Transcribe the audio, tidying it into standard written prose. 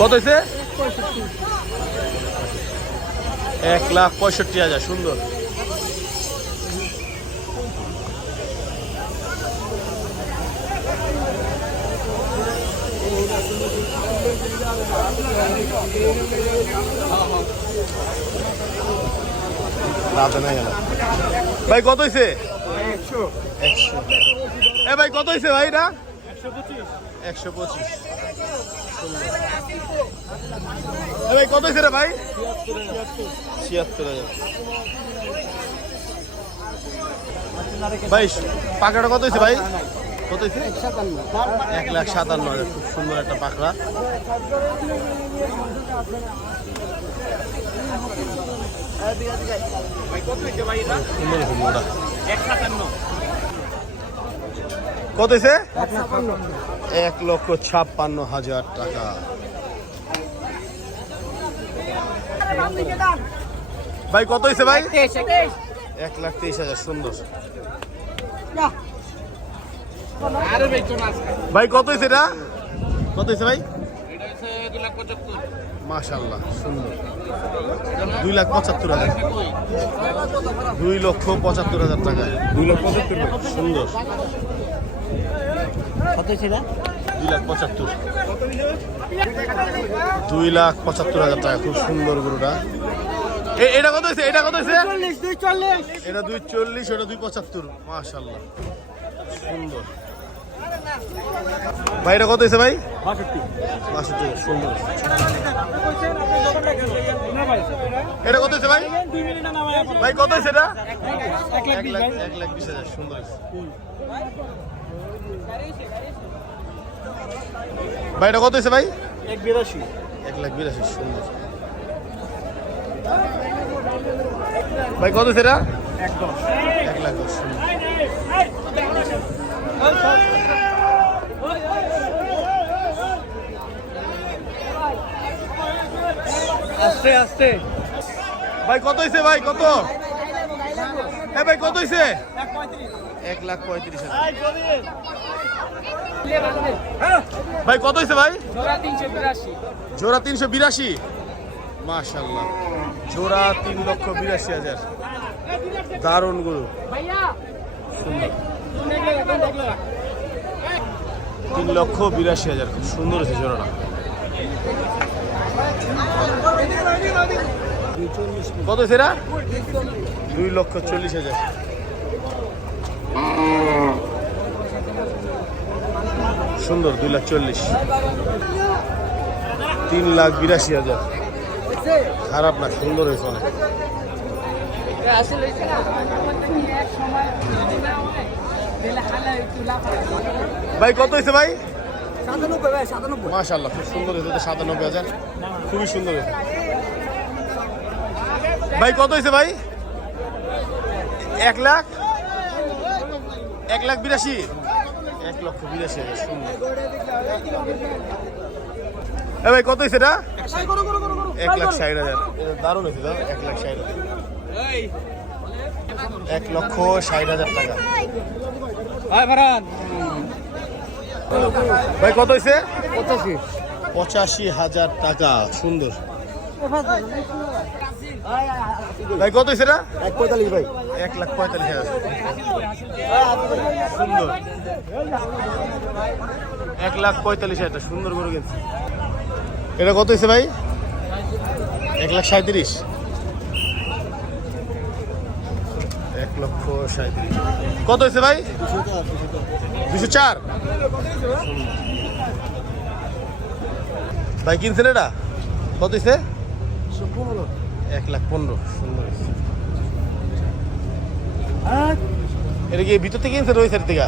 কত হয়েছে? 1,65,000। সুন্দর। ভাই কত হয়েছে? 100। ভাই কত হয়েছে ভাই? এটা 125। ভাই কত হয়েছে রে ভাই? 76,000। ভাই পাকড়াটা কত হয়েছে ভাই? কত হয়েছে? 1,57,000। খুব সুন্দর একটা পাকড়া। কত হয়েছে? 1,56,000 টাকা। ভাই কত হয়েছে ভাই? 1,23,000। সুন্দর। ভাই কত হয়েছে এটা? কত হয়েছে ভাই? মাশাআল্লাহ সুন্দর। 2,75,000। 2,75,000 টাকা। 2,75,000। সুন্দর। কত হয়েছে এটা? 2,75,000। 2,75,000 টাকা। খুব সুন্দর গরুটা। এটা কত হয়েছে? এটা কত হয়েছে? 240। এটা 240, ওটা 275। মাশাআল্লাহ সুন্দর। ভাই এটা কত হয়েছে ভাই? 62। সুন্দর। এটা কত হয়েছে ভাই? ভাই কত হয়েছে এটা? 1,20,000। সুন্দর। ভাই এটা কত হয়েছে ভাই? 1,82। 1,82,000। সুন্দর। ভাই কত হয়েছে এটা? 1,10,000। সুন্দর। আস্তে আস্তে। ভাই কত হয়েছে ভাই? কত? হ্যাঁ ভাই কত হয়েছে? 1,35,000। ভাই কত হয়েছে ভাই? জোড়া 382। মাশাআল্লাহ। জোড়া 3,82,000। দারুণ গরু। সুন্দর। 3,82,000। খুব সুন্দর হয়েছে জোড়াটা। কত সেরা? 2,40,000। সুন্দর। 2,40,000। 3,82,000। খারাপ না, সুন্দর হয়েছে অনেক। ভাই কত হয়েছে ভাই? 97। মাশাআল্লাহ খুব সুন্দর হয়েছে। 97,000। খুবই সুন্দর হয়েছে। ভাই কত হয়েছে ভাই? 1,82,000। 1,82,000। সুন্দর। ভাই কত হয়েছে এটা? 1,60,000। দারুণ হয়েছে। 1,60,000। 1,60,000 টাকা। ভাই কত হয়েছে? 85,000 টাকা। সুন্দর। ভাই কত হয়েছে এটা? 145 ভাই। 1,45,000। সুন্দর। 1,45,000। সুন্দর গরু কিনছে। এটা কত হয়েছে ভাই? 1,37,000। 1,37,000। কত হয়েছে ভাই? 204। ভাই কিনছেন এটা? কত হয়েছে? 1,15,000। সুন্দর। এটা কি ভিতর থেকে কিনছেন ওই সাইড থেকে?